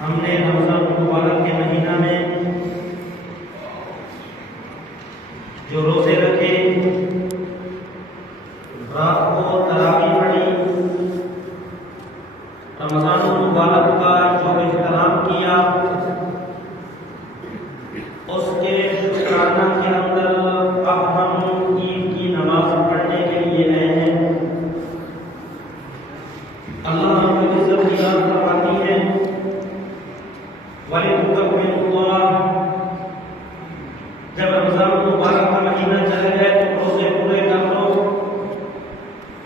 ہم نے رمضان المبارک کے مہینہ میں جو روزے رکھے، رات کو تراویح پڑھی، رمضان المبارک کا جو احترام کیا، اس کے شکرانہ کے اندر اب ہم عید کی نماز پڑھنے کے لیے آئے ہیں۔ اللہ رب العزت کی یاد فرماتی ہے وَلِتُكَبِّرُوا اللَّهَ، جب رمضان المبارک کا مہینہ چل جائے تو روزے پورے کر لو،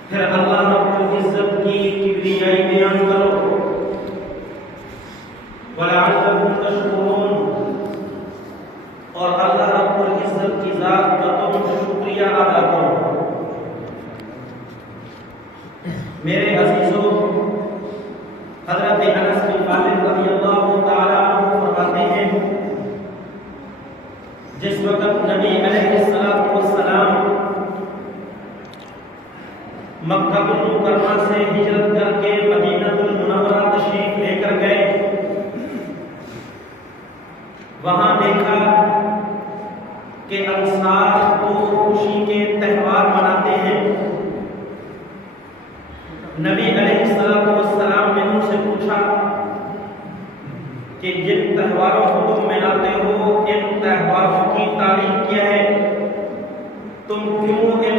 پھر اللہ رب العزت کی کبریائی بیان کرو، وَلَعَلَّكُمْ تَشْكُرُونَ، اور اللہ رب العزت کی ذات کا تم شکریہ ادا کرو۔ میرے عزیزوں، حضرت انس بن مالک رضی اللہ تعالیٰ عنہ فرماتے ہیں، جس وقت نبی علیہ السلام مکہ المکرمہ سے ہجرت کر کے مدینہ المنورہ تشریف لے کر گئے، وہاں دیکھا کہ انصار کو خوشی کے تہوار مناتے ہیں۔ نبی علیہ السلام نے ان سے پوچھا کہ جن تہواروں کو تم مناتے ہو، ان تہواروں کی تاریخ کیا ہے؟ تم کیوں ان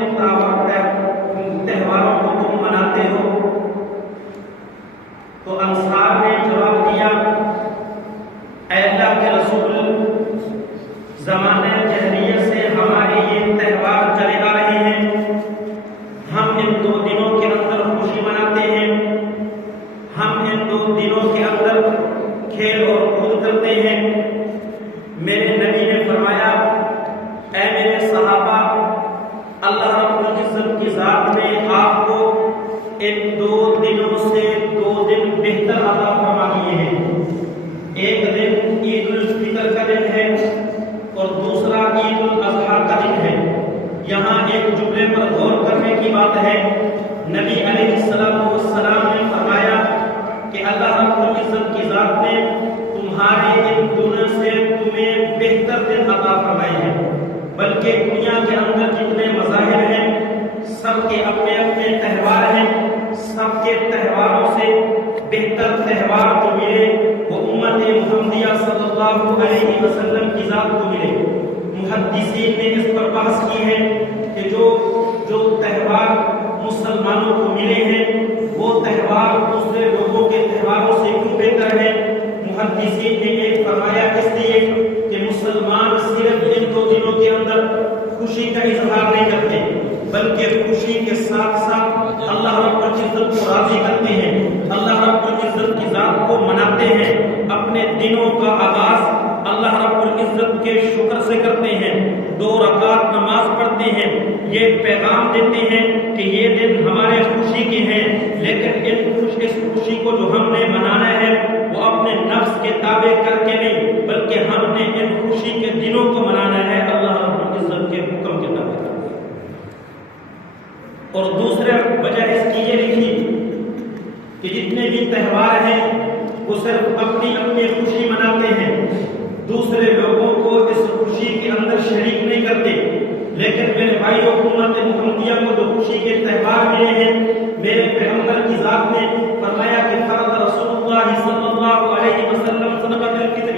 تہواروں کو تم مناتے ہو؟ تو انصار نے جواب دیا، اے اللہ کے رسول، زمانہ جاہلیت سے ہمارے یہ تہوار چلے آ رہے ہیں، ہم ان 2 دنوں کے اندر خوشی مناتے ہیں، ہم ان 2 دنوں کے اندر کھیل اور کود کرتے ہیں۔ میرے نبی نے فرمایا، اے میرے صحابہ، اللہ رب العزت کی ذات نے آپ کو ان 2 دنوں سے 2 دن بہتر عطا فرما دیے ہیں۔ ایک دن عید الفطر کا دن ہے اور دوسرا عید الاضحیٰ کا دن ہے۔ یہاں ایک جملے پر غور کرنے کی بات ہے، نبی علیہ السلام نے فرمایا کہ اللہ رب العزت کی ذات نے تمہارے ان دنوں سے تمہیں بہتر دن عطا فرمائے ہیں، بلکہ دنیا کے اندر جتنے مذاہب ہیں سب کے اپنے اپنے تہوار ہیں، سب کے تہواروں سے بہتر تہوار جو ملے وہ امت محمدیہ صلی اللہ علیہ وسلم کی ذات کو ملے۔ محدثین نے اس پر بحث کی ہے کہ جو تہوار مسلمانوں کو ملے ہیں وہ تہوار دوسرے لوگوں کے تہواروں سے کیوں بہتر ہے؟ محدثین نے ایک فرمایا اس لیے کہ مسلمان صرف ان 2 دنوں کے اندر خوشی کا اظہار نہیں کرتے، بلکہ خوشی کے ساتھ ساتھ اللہ رب العزت کو راضی کرتے ہیں، اللہ رب العزت کی ذات کو مناتے ہیں، اپنے دنوں کا آغاز اللہ رب العزت کے شکر سے کرتے ہیں، 2 رکعت نماز پڑھتے ہیں، یہ پیغام دیتے ہیں کہ یہ دن ہمارے خوشی کے ہیں، لیکن اس خوشی کو جو ہم نے منانا ہے وہ اپنے نفس کے تابع کر کے نہیں، بلکہ ہم نے ان خوشی کے دنوں کو منانا ہے اللہ رب العزت کے حکم کے تابع کر کے۔ اور دوسرا وجہ اس کی یہ لکھی کہ جتنے بھی تہوار ہیں وہ صرف اپنی اپنی خوشی مناتے ہیں، دوسرے لوگوں کو اس خوشی کے اندر شریک نہیں کرتے۔ لیکن میرے بھائیو، امت محمدیہ کو جو خوشی کے تہوار ملے ہیں، میرے پیغمبر کی ذات نے فرمایا کہ فرض رسول اللہ صلی اللہ علیہ وسلم صدقۃ الفطر،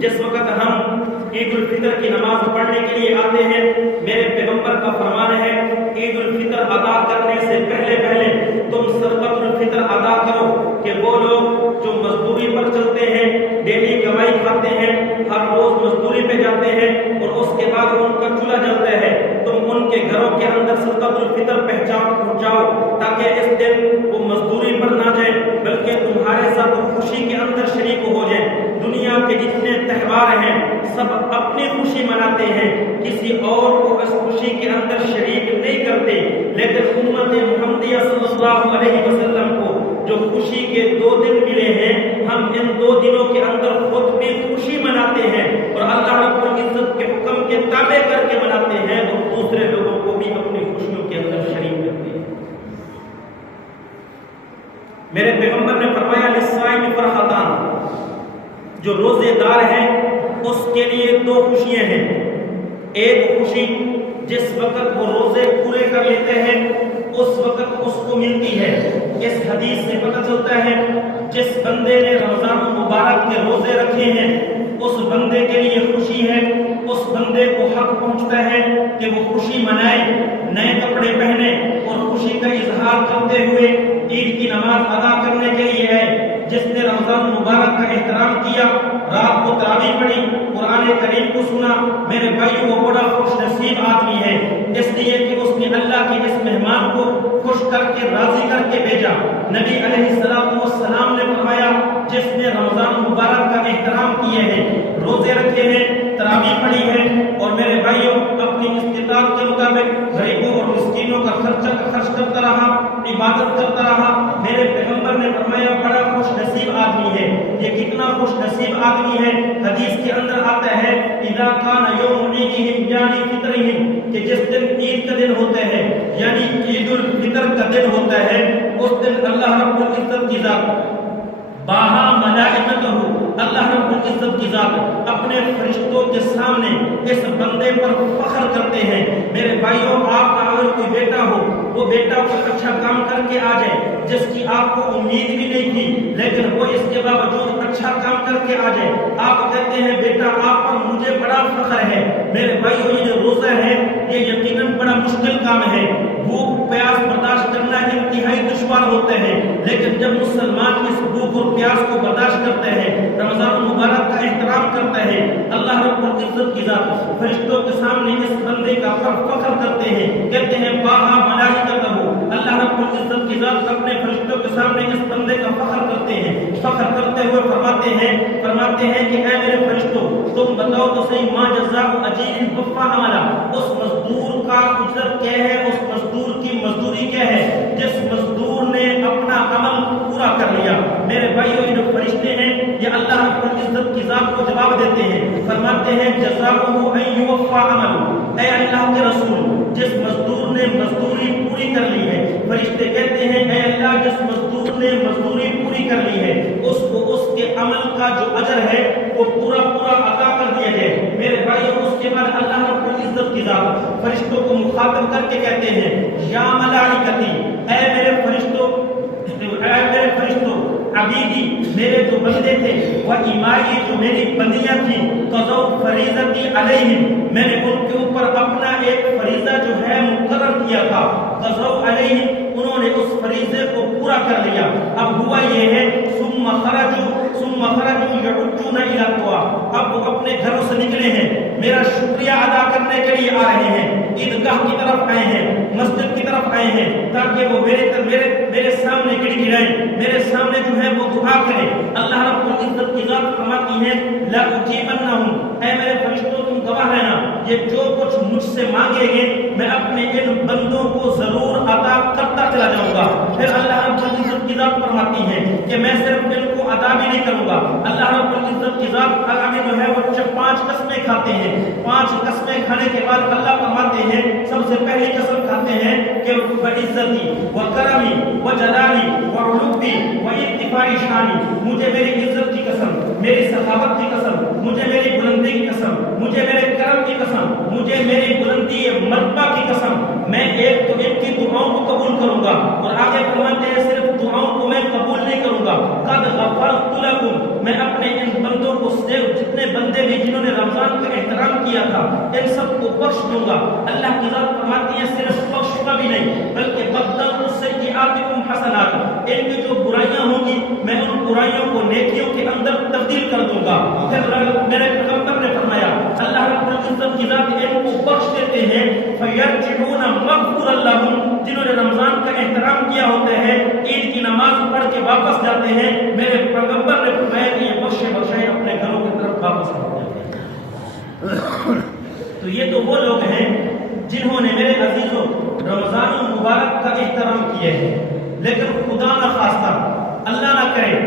جس وقت ہم عید الفطر کی نماز پڑھنے کے لیے آتے ہیں، میرے پیغمبر کا فرمان ہے عید الفطر ادا کرنے سے پہلے تم صدقۃ الفطر ادا کرو، کہ وہ لوگ جو مزدوری پر چلتے ہیں، ڈیلی کمائی کھاتے ہیں، ہر روز مزدوری پہ جاتے ہیں اور اس کے بعد ان کا چولہا جلتا ہے، تم ان کے گھروں کے اندر صدقۃ الفطر پہنچاؤ تاکہ اس دن وہ مزدوری پر نہ جائیں بلکہ تمہارے ساتھ خوشی کے اندر شریک ہو جائیں۔ دنیا کے جتنے تہوار ہیں سب اپنی خوشی مناتے ہیں، کسی اور کو اس خوشی کے اندر شریک نہیں کرتے، لیکن امت محمدیہ صلی اللہ علیہ وسلم کو جو خوشی کے 2 دن ملے ہیں، ہم ان 2 دنوں کے اندر خود بھی خوشی مناتے ہیں اور اللہ رب العزت کے حکم کے تابع کر کے مناتے ہیں اور دوسرے لوگوں کو بھی اپنی خوشیوں کے اندر شریک کرتے ہیں۔ میرے پیغمبر نے فرمایا للصائم فرحتان، جو روزے دار ہیں اس کے لیے دو خوشیاں ہیں. ایک خوشی جس وقت وہ روزے پورے کر لیتے ہیں اس وقت اس کو ملتی ہے. اس حدیث سے پتہ چلتا ہے جس بندے نے رمضان المبارک کے روزے رکھے ہیں اس بندے کے لیے خوشی ہے. اس بندے کو حق پہنچتا ہے کہ وہ خوشی منائے, نئے کپڑے پہنے اور خوشی کا اظہار کرتے ہوئے عید کی نماز ادا کرنے کے لیے ہے. جس نے رمضان المبارک کا احترام کیا, رات کو تراویح پڑھی, قرآن کریم کو سنا, میرے بھائیو وہ بڑا خوش نصیب آدمی ہے, اس لیے کہ اس نے اللہ کے اس مہمان کو خوش کر کے راضی کر کے بھیجا. نبی علیہ السلام نے فرمایا جس نے رمضان مبارک کا احترام کیے ہیں, روزے رکھے ہیں, تراویح پڑھی ہے اور میرے بھائیوں اپنی استطاعت کے مطابق غریبوں اور مسکینوں کا خرچ کرتا رہا, عبادت کرتا رہا, میرے پیغمبر نے فرمایا بڑا خوش نصیب آدمی ہے. یہ کتنا خوش نصیب آدمی ہے, حدیث کے اندر آتا ہے اذا کان یوم عیدہم یعنی فطرہم, کہ جس دن عید کا دن ہوتا ہے یعنی عید الفطر کا دن ہوتا ہے, اس دن اللہ رب العزت کی ذات باہا ملائکتہ, اللہ رب العزت کی ذات اپنے فرشتوں کے سامنے اس بندے پر فخر کرتے ہیں. میرے بھائیوں آپ کا اگر کوئی بیٹا ہو, وہ بیٹا کوئی اچھا کام کر کے آ جائے جس کی آپ کو امید بھی نہیں تھی, لیکن وہ اس کے باوجود اچھا کام کر کے آ جائے, آپ کہتے ہیں بیٹا آپ پر مجھے بڑا فخر ہے. میرے بھائیوں یہ جو روزہ ہے یہ یقیناً بڑا مشکل کام ہے, بھوک پیاس برداشت کرنا انتہائی دشوار ہوتا ہے, لیکن جب مسلمان اس بھوک اور پیاس کو برداشت کرتے ہیں, رمضان المبارک کا احترام کرتا ہے, اللہ رب العزت کی ذات فرشتوں کے سامنے اس بندے کا فخر کرتے ہیں, کہتے ہیں باہا ملائکتہ, اللہ رب العزت کی ذات اپنے فرشتوں کے سامنے اس بندے کا فخر کرتے ہیں. فخر کرتے ہوئے فرماتے ہیں کہ اے میرے فرشتوں تم بتاؤ تو صحیح ما جزاء اجیر وفا عملا, اس مزدور کا اجرت کیا ہے, اس مزدور کی مزدوری کیا ہے جس مزدور نے اپنا عمل پورا کر لیا. میرے بھائیو یہ جو فرشتے ہیں یہ اللہ رب العزت کی ذات کو جواب دیتے ہیں, فرماتے ہیں جزاؤہ ان یوفا عمل, اے اللہ کے رسول جس مزدور نے مزدوری پوری کر لی ہے. فرشتے کہتے ہیں اے اللہ جس مزدور نے مزدوری پوری کر لی ہے اس کو اس کے عمل کا جو اجر ہے وہ پورا عطا کر دیا جائے. میرے بھائیو اس کے بعد اللہ رب العزت کی ذات فرشتوں کو مخاطب کر کے کہتے ہیں یا ملائکتی, اے میرے فرشتوں عبیدی میرے جو بندے تھے, وہ ایمائی جو میری بندیاں تھیں, قضوا فریضتی علیہم میں نے ان کے اوپر اپنا ایک فریضہ جو ہے مقرر کیا تھا, قضوا علیہم انہوں نے اس فریضے کو پورا کر لیا. اب ہوا یہ ہے ثم خرجوا یعجون الی الطواف, اب وہ اپنے گھروں سے نکلے ہیں, میرا شکریہ ادا کرنے کے لیے آ رہے ہیں, عیدگاہ کی طرف آئے ہیں, مسجد کی طرف آئے ہیں تاکہ وہ میرے سامنے گڑگڑائیں, میرے سامنے جو ہے وہ دعا کریں. اللہ رب العزت کی ذات فرماتی ہے لا اجیبنہم, اے میرے فرشتوں تم گواہ رہنا, یہ جو کچھ مجھ سے مانگیں گے میں اپنے ان بندوں کو ضرور عطا کرتا چلا جاؤں گا. پھر اللہ رب العزت کی ذات فرماتی ہے کہ میں صرف ان کو عطا بھی نہیں کروں گا. اللہ رب العزت کی ذات آگے جو ہے وہ 5 قسمیں کھاتے ہیں, 5 قسمیں کھانے کے بعد اللہ فرماتے ہیں سب سے پہلی قسم کھاتے ہیں کہ بعزتی و کرمی و جلالی و علوی و ارتفاع شانی, مجھے میری عزت کی قسم, میری سخاوت کی قسم, مجھے میری بلندی کی قسم, مجھے میرے کرم کی قسم, مجھے میری بلندی مرتبہ کی قسم, میں ایک تو ان کی دعاؤں کو قبول کروں گا. اور آگے فرماتے ہیں صرف دعاؤں کو میں قبول نہیں کروں گا, قد غفرت لکم, میں اپنے ان بندوں کو جتنے بندے بھی جنہوں نے رمضان کا احترام کیا تھا ان سب کو بخش دوں گا. اللہ کی ذات فرماتی ہے صرف بخشنا بھی نہیں بلکہ بدلت سیئاتکم حسنات, ان کی جو برائیاں ہوں گی میں ان برائیوں کو نیکیوں کے اندر تبدیل کر دوں گا. پھر میرے پیغمبر نے فرمایا اللہ رب العزت کی ذات ان کو بخش دیتے ہیں فیرجعون مغفورا لهم, جنہوں نے رمضان کا احترام کیا ہوتا ہے عید کی نماز پڑھ کے واپس جاتے ہیں. میرے پیغمبر نے فرمایا کہ یہ بخشے اپنے گھروں کی طرف واپس آتے ہیں. تو یہ تو وہ لوگ ہیں جنہوں نے میرے عزیزوں رمضان المبارک کا احترام کیا ہے, لیکن خدا نہ خواستہ اللہ نہ کرے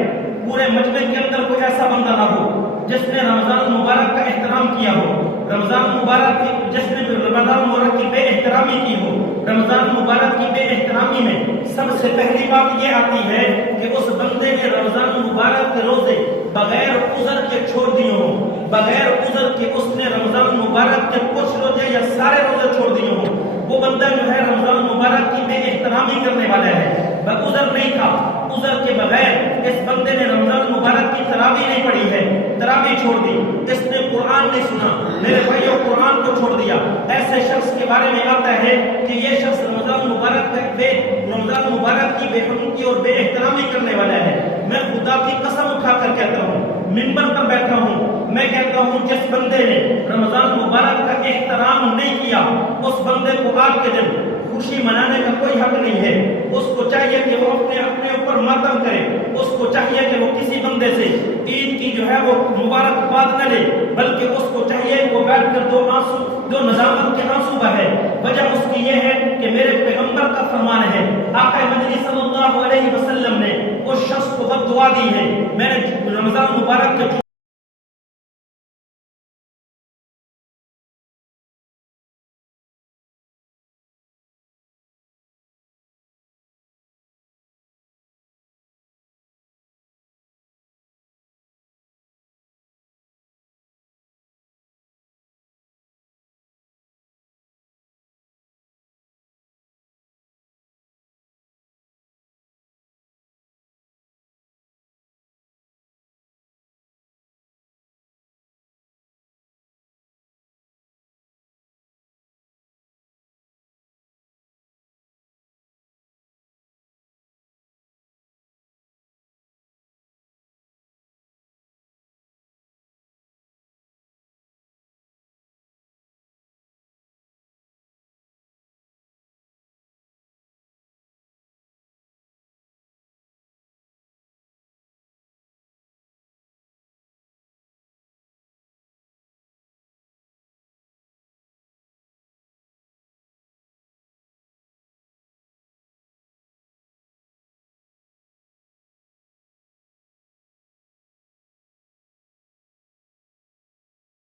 پورے مجمع کے اندر کوئی ایسا بندہ نہ ہو جس نے رمضان المبارک کا احترام کیا ہو, رمضان مبارک کی جس نے رمضان مبارک کی بے احترامی کی ہو. رمضان مبارک کی بے احترامی میں سب سے پہلی بات یہ آتی ہے کہ اس بندے نے رمضان مبارک کے روزے بغیر عذر کے چھوڑ دیے ہوں، بغیر عذر کے اس نے رمضان مبارک کے کچھ روزے یا سارے روزے چھوڑ دیے ہوں، وہ بندہ جو ہے رمضان مبارک کی بے احترامی کرنے والا ہے، عذر نہیں تھا، عذر کے بغیر اس بندے نے رمضان مبارک کی تراویح نہیں پڑھی ہے، تراویح چھوڑ دی، اس نے قرآن نہیں سنا، میرے بھائیوں قرآن کو چھوڑ دیا، ایسے شخص کے بارے میں آتا ہے کہ یہ شخص رمضان مبارک کی بے حرمتی اور بے احترامی کرنے والا ہے۔ میں خدا کی قسم اٹھا کر کہتا ہوں، منبر پر بیٹھا ہوں، میں کہتا ہوں جس بندے نے رمضان مبارک کا احترام نہیں کیا اس بندے کو آج کے دن خوشی منانے کا کوئی حق نہیں ہے، اس کو چاہیے کہ وہ اپنے اوپر ماتم کرے، اس کو چاہیے کہ وہ کسی بندے سے عید کی جو ہے وہ مبارکباد نہ لے، بلکہ اس کو چاہیے وہ بیٹھ کر دو ندامت کے آنسو بہائے۔ وجہ اس کی یہ ہے کہ میرے پیغمبر کا فرمان ہے، آقا مدنی صلی اللہ علیہ وسلم نے اس شخص کو بد دعا دی ہے۔ میں نے رمضان مبارک کے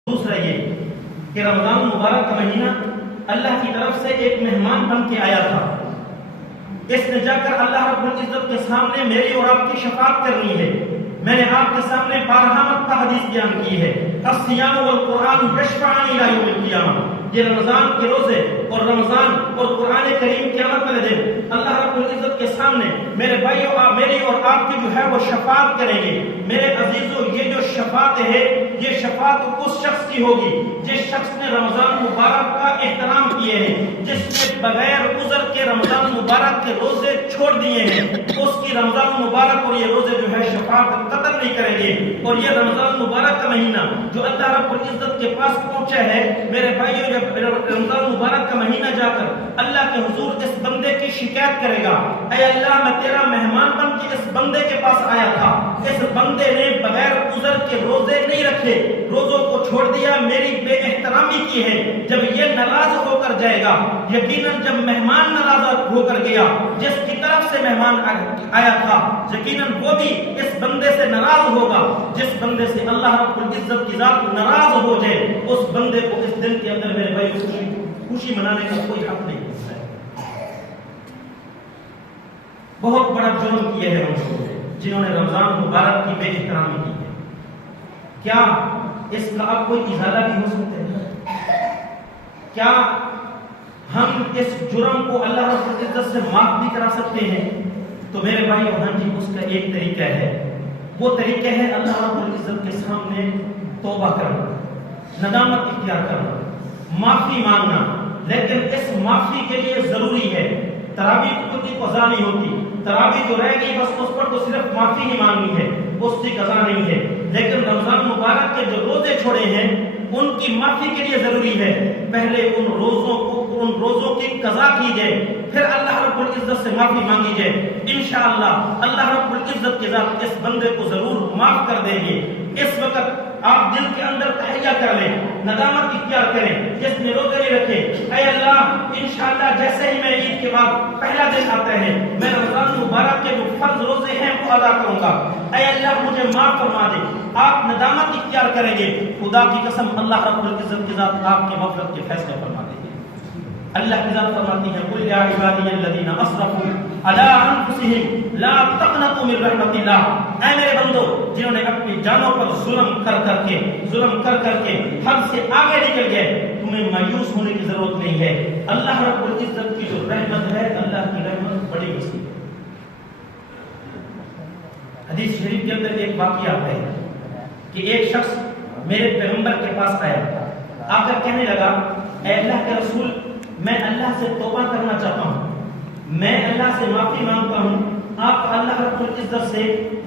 دوسرا یہ کہ رمضان مبارک کا مہینہ اللہ کی طرف سے ایک مہمان بن کے آیا تھا، اس نے جا کر اللہ رب العزت کے سامنے میری اور آپ کی شفاعت کرنی ہے۔ میں نے آپ کے سامنے بارہا مرتبہ حدیث بیان کی ہے، الصیام والقرآن یشفعان الی یوم القیامہ، یہ رمضان کے روزے اور رمضان اور قرآن کریم قیامت والے دن اللہ رب العزت کے سامنے میرے بھائیوں میری اور آپ کی جو ہے وہ شفاعت کریں گے۔ میرے عزیزوں یہ جو شفاعت ہے یہ شفاعت اس شخص کی ہوگی جس شخص نے رمضان مبارک کا احترام کیے ہیں، جس نے بغیر عذر کے رمضان مبارک کے روزے چھوڑ دیے ہیں، اس کی رمضان مبارک اور یہ روزے جو ہے شفاعت قطع نہیں کریں گے۔ اور یہ رمضان مبارک کا مہینہ جو اللہ رب العزت کے پاس پہنچا ہے، میرے بھائیوں جب رمضان مبارک کا مہینہ جا کر اللہ کے حضور اس بندے کی شکایت کرے گا، اے اللہ میں تیرا مہمان بن کے اس بندے کے پاس آیا تھا، اس بندے نے بغیر عذر کے روزے نہیں رکھے، روزوں کو چھوڑ دیا، میری بے احترامی کی ہے۔ جب یہ ناراض ہو کر جائے گا، یقیناً جب مہمان ناراض ہو کر گیا، جس کی طرف سے مہمان آیا تھا، یقیناً وہ بھی اس بندے سے ناراض ہوگا۔ جس بندے سے اللہ رب العزت کی ذات ناراض ہو جائے اس بندے کو اس دن کے اندر میرے بھائی خوشی منانے کا کوئی حق نہیں ہوتا ہے۔ بہت بڑا جرم کیا ہے ان لوگوں نے جنہوں نے رمضان مبارک کی بے احترامی کی ہے۔ کیا اس کا اب کوئی ازالہ بھی ہو سکتا ہے؟ کیا ہم اس جرم کو اللہ رب العزت سے معاف بھی کرا سکتے ہیں؟ تو میرے بھائی ہاں جی، اس کا ایک طریقہ ہے، وہ طریقہ ہے اللہ رب العزت کے سامنے توبہ کرنا، ندامت اختیار کرنا، معافی مانگنا۔ لیکن اس معافی کے لیے ضروری ہے، تراویح کی قضا نہیں ہوتی، تراویح جو رہ گئی بس اس پر تو صرف معافی ہی مانگنی ہے، اس کی قضا نہیں ہے۔ لیکن رمضان مبارک کے جو روزے چھوڑے ہیں ان کی معافی کے لیے ضروری ہے پہلے ان روزوں کی قضا کی جائے، پھر اللہ رب العزت سے معافی مانگی جائے۔ انشاءاللہ اللہ رب العزت کے ذات اس بندے کو ضرور معاف کر دیں گے۔ اس وقت آپ دل کے اندر تہیہ کر لیں، ندامت اختیار کریں، جس نے روزے نہیں رکھے، اے اللہ انشاءاللہ جیسے ہی میں عید کے بعد پہلا دن آتا ہے میں رمضان مبارک کے جو فرض روزے ہیں وہ ادا کروں گا، اے اللہ مجھے معاف فرما دے۔ آپ ندامت اختیار کریں گے، خدا کی قسم اللہ رب العزت کی ذات آپ کی مغفرت کے فیصلے فرما دے گی۔ اللہ کی ذات فرماتی ہے قل یا عبادی الذین اسرفوا علی انفسہم لا تقنطوا من رحمت اللہ، اے میرے بندو جنہوں نے اپنی جانوں پر ظلم کر کے حد سے آگے نکل گئے، تمہیں مایوس ہونے کی ضرورت نہیں ہے۔ اللہ رب العزت کی جو رحمت ہے، اللہ کی رحمت بڑی وسیع ہے۔ حدیث شریف کے اندر ایک واقعہ ہے کہ ایک شخص میرے پیغمبر کے پاس آیا، آ کر کہنے لگا اے اللہ کے رسول، میں اللہ سے توبہ کرنا چاہتا ہوں، میں اللہ سے معافی مانگتا ہوں، آپ اللہ رب العزت سے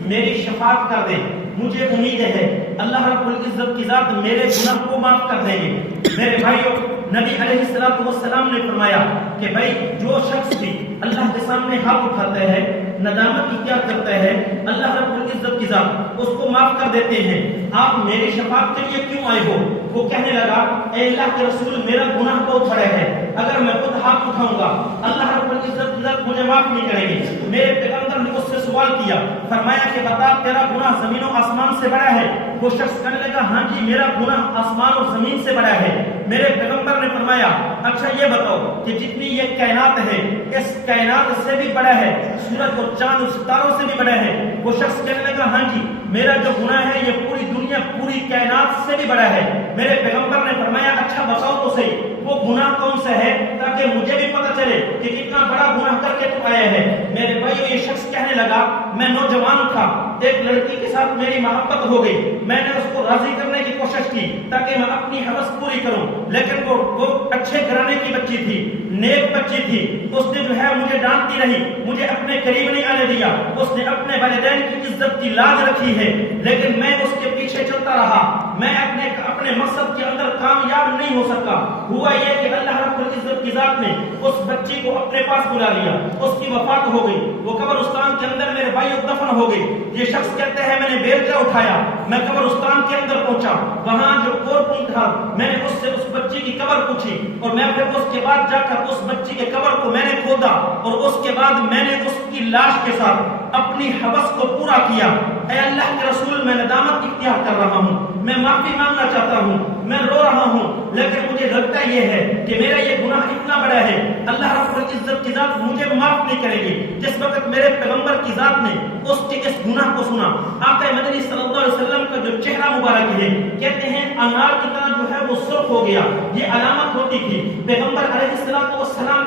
میری شفاعت کر دیں، مجھے امید ہے اللہ رب العزت کی ذات میرے گناہ کو معاف کر دیں گے۔ میرے بھائیوں، نبی علیہ السلام نے فرمایا کہ بھائی جو شخص بھی اللہ کے سامنے ہاتھ اٹھاتا ہے، ندامت اختیار کرتا ہے، اللہ رب العزت کی ذات اس کو معاف کر دیتے ہیں۔ آپ میری شفاعت کے لیے کیوں آئے ہو؟ وہ کہنے لگا اے اللہ کے رسول، میرا گناہ بہت بڑا ہے، اگر میں خود ہاتھ اٹھاؤں گا اللہ رب العزت کی ذات مجھے معاف نہیں کرے گی۔ میرے پیغمبر نے اس سے سوال کیا، فرمایا کہ بتا تیرا گناہ زمین و آسمان سے بڑا ہے؟ وہ شخص کہنے لگا ہاں جی، میرا گناہ آسمان اور زمین سے بڑا ہے۔ میرے پیغمبر نے فرمایا اچھا یہ بتاؤ کہ جتنی یہ کائنات ہے، اس کائنات سے بھی بڑا ہے، سورج اور چاند اور ستاروں سے بھی بڑا ہے؟ وہ شخص کہنے لگا ہاں جی، میرا جو گناہ ہے یہ پوری دنیا پوری کائنات سے بھی بڑا ہے۔ میرے پیغمبر نے فرمایا اچھا بتاؤ تو صحیح وہ گناہ کون سا ہے، تاکہ مجھے بھی پتہ چلے کہ کتنا بڑا گناہ کر کے تو آیا ہے۔ میرے بھائیو، یہ شخص کہنے لگا میں نوجوان تھا، ایک لڑکی کے ساتھ میری محبت ہو گئی، میں نے اس کو راضی کرنے کی کوشش کی تاکہ میں اپنی ہوس پوری کروں، لیکن وہ اچھے گھرانے کی بچی تھی، نیک بچی تھی، اس نے جو ہے مجھے ڈانٹتی رہی، مجھے اپنے قریب نہیں آنے دیا، اس نے اپنے والدین کی عزت کی لاج رکھی ہے، لیکن میں اس کے پیچھے چلتا رہا، میں اپنے مقصد کے اندر کامیاب نہیں ہو سکا۔ ہوا یہ کہ اللہ رب العزت کی ذات نے اس بچی کو اپنے پاس بلا لیا، اس کی وفات ہو گئی، وہ قبرستان کے اندر میرے بھائی دفن ہو گئی۔ یہ شخص کہتے ہیں میں نے بیلچہ اٹھایا، میں قبرستان کے اندر پہنچا، وہاں جو کورکن تھا میں نے اس سے اس بچی کی قبر پوچھی، اور میں پھر اس کے بعد جا کر اس بچی کے قبر کو میں نے کھودا، اور اس کے بعد میں نے اس کی لاش کے ساتھ اپنی حوث کو پورا کیا۔ اے اللہ کے رسول، میں ندامت اختیار کر رہا ہوں، میں معافی مانگنا چاہتا ہوں، میں رو رہا ہوں، لیکن مجھے لگتا یہ ہے کہ میرا یہ گناہ اتنا بڑا ہے اللہ رب العزت کی ذات مجھے معاف نہیں کرے گی۔ جس وقت میرے پیغمبر کی ذات نے اس کے اس گناہ کو سنا، آقا مدنی صلی اللہ علیہ وسلم کا جو چہرہ مبارک ہے کہتے ہیں انار کی طرح جو ہے وہ سرخ ہو گیا۔ یہ علامت ہوتی تھی پیغمبر علیہ السلام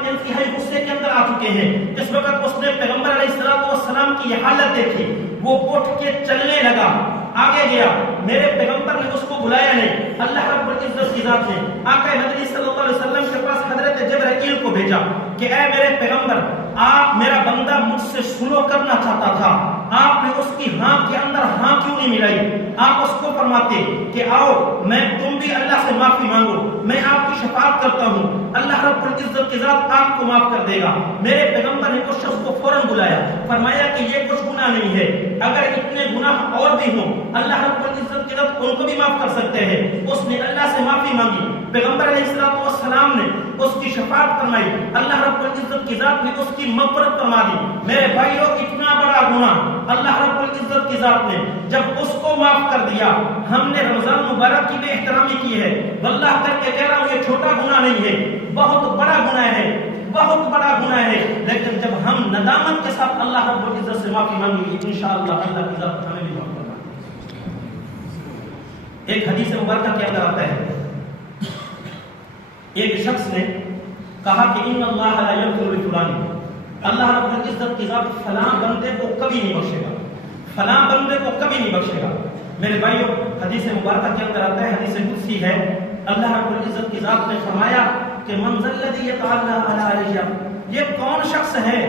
انتہائی غصے کے اندر آ چکے ہیں۔ جس وقت اس نے پیغمبر علیہ السلام کی یہ حالت دیکھی، وہ اٹھ کے چلنے لگا، آگے گیا، میرے پیغمبر نے اس کو بلایا نہیں، اللہ رب العزت کی ذات نے آقا مدنی صلی اللہ علیہ وسلم کے پاس حضرت جبرائیل کو بھیجا کہ اے میرے پیغمبر، آپ میرا بندہ مجھ سے سلو کرنا چاہتا تھا، آپ نے اس کی ہاں کے اندر ہاں کیوں نہیں ملائی؟ آپ اس کو فرماتے کہ آؤ میں تم بھی اللہ سے معافی مانگو، میں آپ کی شفاعت کرتا ہوں، اللہ رب العزت کی ذات آپ کو معاف کر دے گا۔ میرے پیغمبر نے اس شخص کو فوراً بلایا، فرمایا کہ یہ کچھ گناہ نہیں ہے، اگر اتنے گناہ اور بھی ہوں اللہ رب العزت کی ذات ان کو بھی معاف کر سکتے ہیں۔ اس نے اللہ سے معافی مانگی، پیغمبر علیہ السلام نے اس کی شفاعت فرمائی، اللہ رب العزت کی ذات نے اس کی مغفرت فرما دی۔ میرے بھائیو، اتنا بڑا گناہ اللہ رب العزت کی ذات نے جب اس کو معاف کر دیا، ہم نے رمضان مبارک کی بے احترامی کی ہے، واللہ کر کے کہہ رہا ہوں یہ چھوٹا گناہ نہیں ہے، بہت بڑا گناہ ہے، بہت بڑا گناہ ہے، لیکن جب ہم ندامت کے ساتھ اللہ رب العزت سے معافی مانگیں گے انشاءاللہ اللہ کی ذات ہمیں بھی معاف کرنا۔ ایک حدیث مبارکہ کے اندر آتا ہے، ایک شخص نے کہا کہ ان اللہ لا یغفر لفلان، اللہ رب العزت کی ذات فلاں بندے کو کبھی نہیں بخشے گا، فلاں بندے کو کبھی نہیں بخشے گا۔ میرے بھائیو، حدیث مبارکہ کے اندر آتا ہے، حدیث قدسی ہے، اللہ رب العزت کی ذات نے فرمایا کہ من ذا الذی یتعالی علی، یہ کون شخص ہے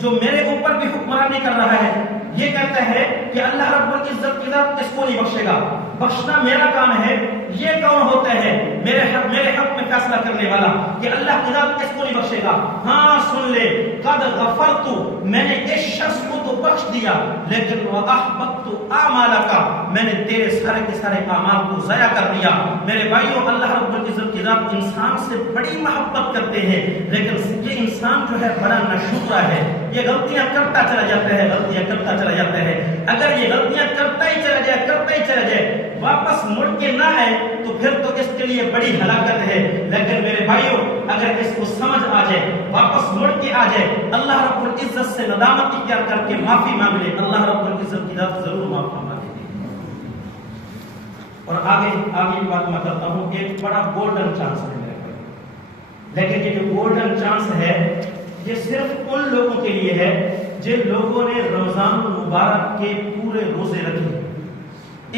جو میرے اوپر بھی حکمرانی کر رہا ہے، یہ کہتا ہے کہ اللہ رب العزت کی ذات اس کو نہیں بخشے گا، بخشنا میرا کام ہے، یہ کون ہوتا ہے میرے حق میں فیصلہ کرنے والا کہ اللہ کی ذات اس کو نہیں بخشے گا؟ ہاں سن لے، قد غفرت، میں نے اس شخص کو تو بخش دیا، لیکن واحبطت اعمالک، میں نے تیرے سارے کے سارے اعمال کو ضائع کر دیا۔ میرے بھائیو، اللہ رب العزت کی ذات انسان سے بڑی محبت کرتے ہیں، لیکن یہ انسان جو ہے بڑا ناشکرا ہے، یہ غلطیاں کرتا چلا جاتا ہے، غلطیاں کرتا چلا جاتا ہے۔ اگر یہ غلطیاں کرتا ہی چلا جائے، واپس مڑ کے نہ آئے تو پھر تو اس کے لیے بڑی ہلاکت ہے. لیکن میرے بھائیوں اگر اس کو سمجھ آ جائے, واپس مڑ کے آ جائے, اللہ رب العزت سے ندامت اختیار کر کے معافی مانگ لے, اللہ رب العزت کی ذات ضرور معاف فرما دے گی. اور آگے بات میں کرتا ہوں, ایک بڑا گولڈن چانس ہے میرے بھائی. لیکن یہ جو گولڈن چانس ہے یہ صرف ان لوگوں کے لیے ہے جن لوگوں نے رمضان المبارک کے پورے روزے رکھے.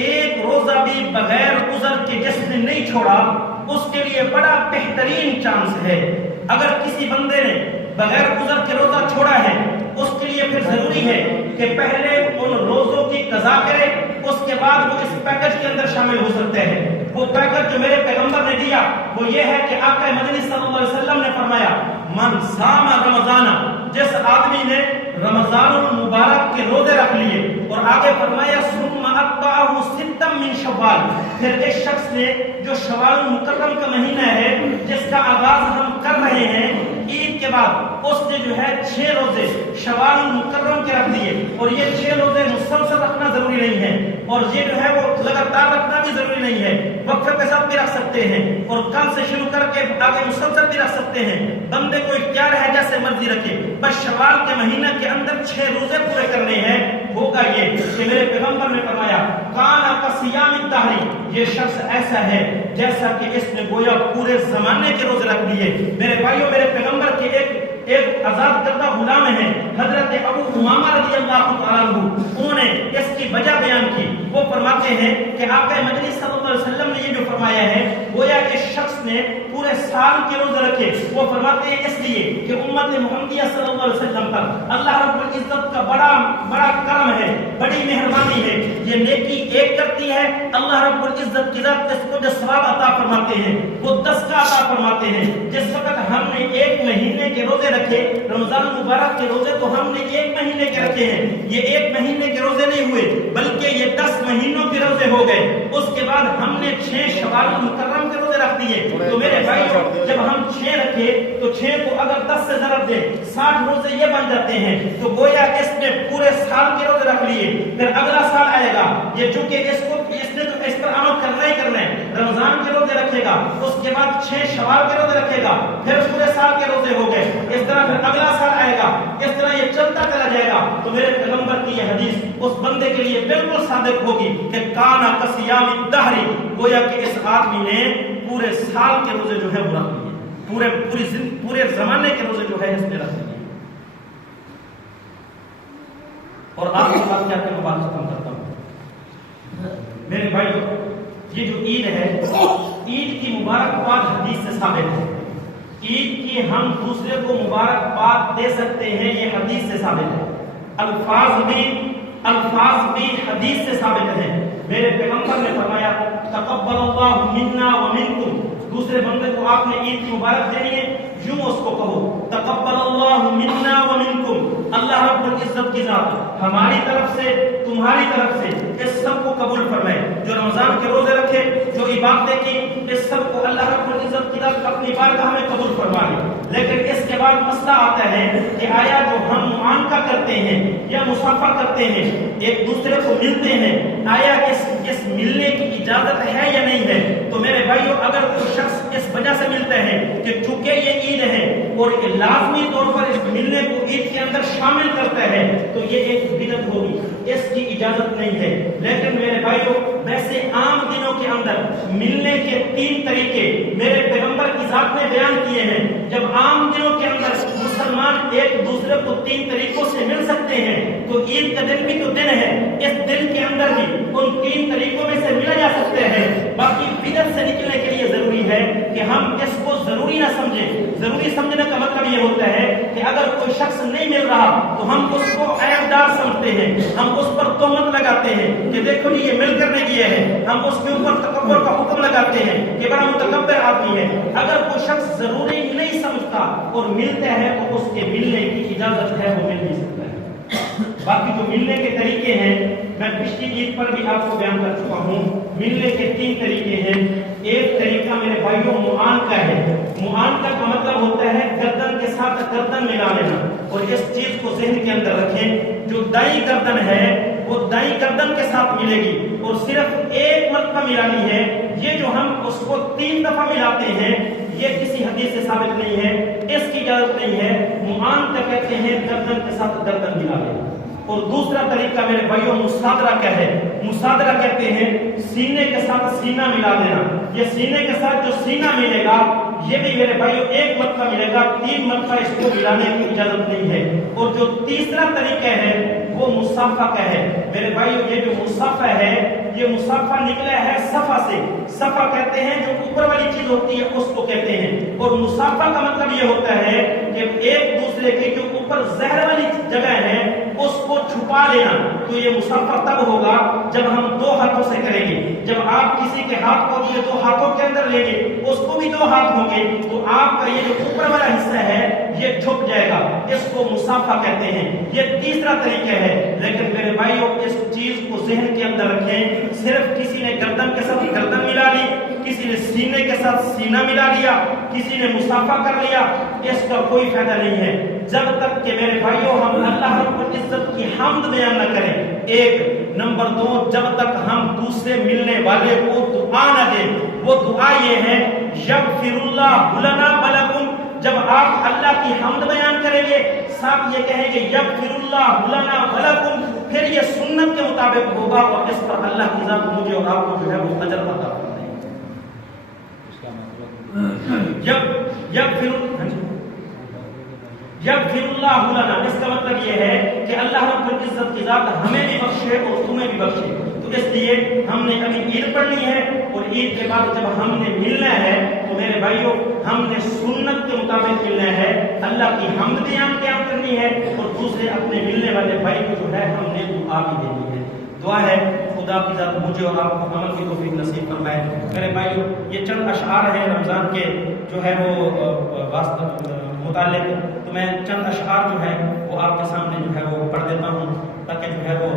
ایک روزہ بھی بغیر عذر کے جس نے نہیں چھوڑا اس کے لیے بڑا بہترین چانس ہے. اگر کسی بندے نے بغیر عذر کے روزہ چھوڑا ہے اس کے لیے پھر ضروری ہے کہ پہلے ان روزوں کی قضا کرے, اس کے بعد وہ اس پیکج کے اندر شامل ہو سکتے ہیں. وہ پیکج جو میرے پیغمبر نے دیا وہ یہ ہے کہ آقا مدنی صلی اللہ علیہ وسلم نے فرمایا من صام رمضان, جس آدمی نے رمضان المبارک کے روزے رکھ لیے, اور آگے فرمایا ثم اتبعہ ستا من شوال, پھر اس شخص نے جو شوال المکرم کا مہینہ ہے جس کا آغاز ہم کر رہے ہیں عید کے بعد, اس نے جو ہے 6 روزے شوال المکرم کے رکھ دیے. اور یہ 6 روزے مسلسل رکھنا ضروری نہیں ہے, اور یہ جو ہے وہ لگاتار رکھنا بھی ضروری نہیں ہے, وقفے کے ساتھ بھی رکھ سکتے ہیں, اور کل سے شروع کر کے آگے مسلسل بھی رکھ سکتے ہیں. بندے کو اختیار ہے جیسے مرضی رکھے, بس شوال کے مہینہ کے اندر 6 روزے پورے کرنے ہیں. ہوگا یہ کہ میرے پیغمبر نے فرمایا کانا کصیام الدہر, یہ شخص ایسا ہے جیسا کہ اس نے گویا پورے زمانے کے روزے رکھ لیے. میرے بھائیوں میرے پیغمبر کے ایک آزاد کردہ غلام ہیں حضرت ابو امامہ رضی اللہ تعالیٰ عنہ, انہوں نے اس کی وجہ بیان کی. وہ فرماتے ہیں کہ آقا مدنی صلی اللہ علیہ وسلم نے یہ جو فرمایا ہے گویا اس شخص نے پورے سال کے روزے رکھے. وہ فرماتے ہیں اس لیے کہ امت محمدیہ صلی اللہ علیہ وسلم پر اللہ رب العزت کا بڑا کرم ہے, بڑی مہربانی ہے. یہ نیکی ایک کرتی ہے, اللہ رب العزت کی ذات اس کو جو ثواب عطا فرماتے ہیں وہ 10 کا عطا فرماتے ہیں. جس وقت ہم نے 1 مہینے کے روزے رکھے, رمضان مبارک کے روزے تو ہم نے 1 مہینے کے رکھے ہیں, یہ 1 مہینے کے روزے نہیں ہوئے بلکہ یہ 10 مہینوں کے روزے ہو گئے. اس کے بعد ہم نے 6 شوال مکرم کے روزے رکھ دیے. تو میرے بھائیوں جب ہم 6 رکھے تو 6 کو اگر 10 سے ضرب دیں 60 روزے یہ بن جاتے ہیں. تو گویا اس نے پورے سال کے روزے رکھ لیے. پھر اگلا سال آئے گا, یہ چونکہ اس نے تو اس پر عمل کرنا ہی کرنا ہے, رمضان کے روزے رکھے گا, اس کے بعد 6 شوال کے روزے رکھے گا, پھر پورے سال کے روزے ہو گئے. اس طرح پھر اگلا سال آئے گا, اس طرح یہ چلتا چلا جائے گا. تو میرے پیغمبر کی یہ حدیث اس بندے کے لیے بالکل صادق ہوگی کہ کانا کصیام الدہر, گویا کہ اس آدمی نے پورے سال کے روزے جو ہے وہ رکھ لیے, پورے زمانے کے روزے جو ہے اس نے رکھ لیے. اور آپ کی بات کیا کہ میں بات ختم کرتا ہوں. میرے بھائیو یہ جو عید ہے, عید کی مبارکباد حدیث سے ثابت ہے. عید کی ہم دوسرے کو مبارکباد دے سکتے ہیں, یہ حدیث سے ثابت ہے. الفاظ بھی حدیث سے ثابت ہیں. میرے پیغمبر نے فرمایا تقبل اللہ منا ومنکم, دوسرے بندے کو آپ نے عید کی مبارک دینی ہے, یوں اس کو کہو تقبل اللہ منا ومنکم, اللہ رب العزت کی ذات ہماری طرف سے تمہاری طرف سے اس سب کو قبول فرمائے. جو رمضان کے روزے رکھے, جو عبادتیں کی, اس سب کو اللہ رب العزت کی ذات اپنی بارگاہ میں قبول فرمائے. لیکن اس کے بعد مسئلہ آتا ہے کہ آیا جو ہم معانقہ کرتے ہیں یا مصافحہ کرتے ہیں, ایک دوسرے کو ملتے ہیں, آیا اس ملنے کی اجازت ہے یا نہیں ہے؟ تو میرے بھائیو اگر کوئی شخص اس وجہ سے ملتا ہے کہ چونکہ یہ عید ہے اور لازمی طور پر اس ملنے کو عید کے اندر شامل کرتا ہے تو یہ ایک بدعت ہوگی, اس کی اجازت نہیں ہے. لیکن میرے بھائیو ویسے عام دنوں کے اندر ملنے کے 3 طریقے میرے پیغمبر کی ذات نے بیان کیے ہیں. جب عام دنوں کے اندر مسلمان ایک دوسرے کو 3 طریقوں سے مل سکتے ہیں تو عید کا دن بھی تو دن ہے, اس دن کے اندر بھی ان 3 طریقوں میں سے ملا جا سکتے ہیں. باقی بدعت سے نکلنے کے لیے ضروری ہے کہ ہم اس کو ضروری نہ سمجھیں. ضروری سمجھنے کا مطلب یہ ہوتا ہے کہ اگر کوئی شخص نہیں مل رہا تو ہم اس کو عیبدار سمجھتے ہیں, ہم اس پر تہمت لگاتے ہیں کہ دیکھو جی یہ مل کر نہیں گیا ہے, ہم اس کے اوپر تکبر کا حکم لگاتے ہیں کہ بڑا متکبر آدمی ہے. اگر کوئی شخص ضروری نہیں سمجھتا اور ملتا ہے تو اس کے ملنے کی اجازت ہے, وہ مل نہیں سکتا ہے. باقی جو ملنے کے طریقے ہیں میں پچھلی عید پر بھی آپ کو بیان کر چکا ہوں. ملنے کے 3 طریقے ہیں. ایک طریقہ میرے بھائیوں معانقہ ہے. معانقہ کا مطلب ہوتا ہے گردن کے ساتھ گردن ملا لینا. اور اس چیز کو ذہن کے اندر رکھیں, جو دائیں گردن ہے وہ دائیں گردن کے ساتھ ملے گی اور صرف ایک مرتبہ ملانی ہے. یہ جو ہم اس کو 3 دفعہ ملاتے ہیں یہ کسی حدیث سے ثابت نہیں ہے, اس کی اجازت نہیں ہے. معانقہ کہتے ہیں گردن کے ساتھ گردن ملا لیں. اور دوسرا طریقہ میرے بھائیوں مصادرہ کیا ہے؟ مصادرہ کہتے ہیں سینے کے ساتھ سینہ ملا دینا. یہ سینے کے ساتھ جو سینہ ملے گا یہ بھی میرے بھائیوں ایک مرتبہ ملے گا, 3 مرتبہ اس کو ملانے کی اجازت نہیں ہے. اور جو تیسرا طریقہ ہے وہ مصافہ کا ہے. میرے بھائیوں یہ جو مصافہ ہے یہ مصافہ نکلا ہے صفہ سے. صفہ کہتے ہیں جو اوپر والی چیز ہوتی ہے اس کو کہتے ہیں. اور مصافہ کا مطلب یہ ہوتا ہے کہ ایک دوسرے کی جو اوپر زہر والی جگہ ہے اس کو چھپا لینا. تو یہ مصافہ تب ہوگا جب ہم 2 ہاتھوں سے کریں گے. جب آپ کسی کے ہاتھ کو یہ 2 ہاتھوں کے اندر لیں گے اس کو بھی 2 ہاتھ ہوں گے تو آپ کا یہ جو اوپر والا حصہ ہے یہ چھپ جائے گا. اس کو مصافہ کہتے ہیں. یہ تیسرا طریقہ ہے. لیکن میرے بھائیوں اس چیز کو ذہن کے اندر رکھیں, صرف کسی نے گردن کے ساتھ گردن ملا لی, کسی نے سینے کے ساتھ سینہ ملا لیا, کسی نے مصافہ کر لیا, اس کا کوئی فائدہ نہیں ہے جب تک کہ میرے بھائیوں ہم اللہ رب العزت کی حمد بیان نہ کریں. 1 نمبر 2 جب تک ہم دوسرے ملنے والے کو دعا نہ دیں. وہ دعا یہ ہے یغفر اللہ لنا ولکم. جب آپ اللہ کی حمد بیان کریں گے ساتھ یہ کہیں گے یغفر اللہ لنا ولکم, پھر یہ سنت کے مطابق ہوگا اور اس پر اللہ کی ذات مجھے اور آپ کو جو ہے وہ اجر عطا فرمائے. یغفر اللہ لنا, اس کا مطلب یہ ہے کہ اللہ رب العزت کی ذات ہمیں بھی بخشے اور تمہیں بھی بخشے. تو اس لیے ہم نے ابھی عید پڑھنی ہے اور عید کے بعد جب ہم نے ملنا ہے تو میرے بھائیوں ہم نے سنت کے مطابق ملنا ہے, اللہ کی حمد بیان کرنی ہے اور دوسرے اپنے ملنے والے بھائی کو جو ہے ہم نے دعا بھی دینی ہے. دعا ہے خدا کی ذات مجھے اور آپ کو عمل کی توفیق نصیب فرمائے. میرے بھائیوں یہ چند اشعار ہیں رمضان کے جو ہے وہ متعلق, تو میں چند اشعار جو ہے وہ آپ کے سامنے جو ہے وہ پڑھ دیتا ہوں تاکہ جو ہے وہ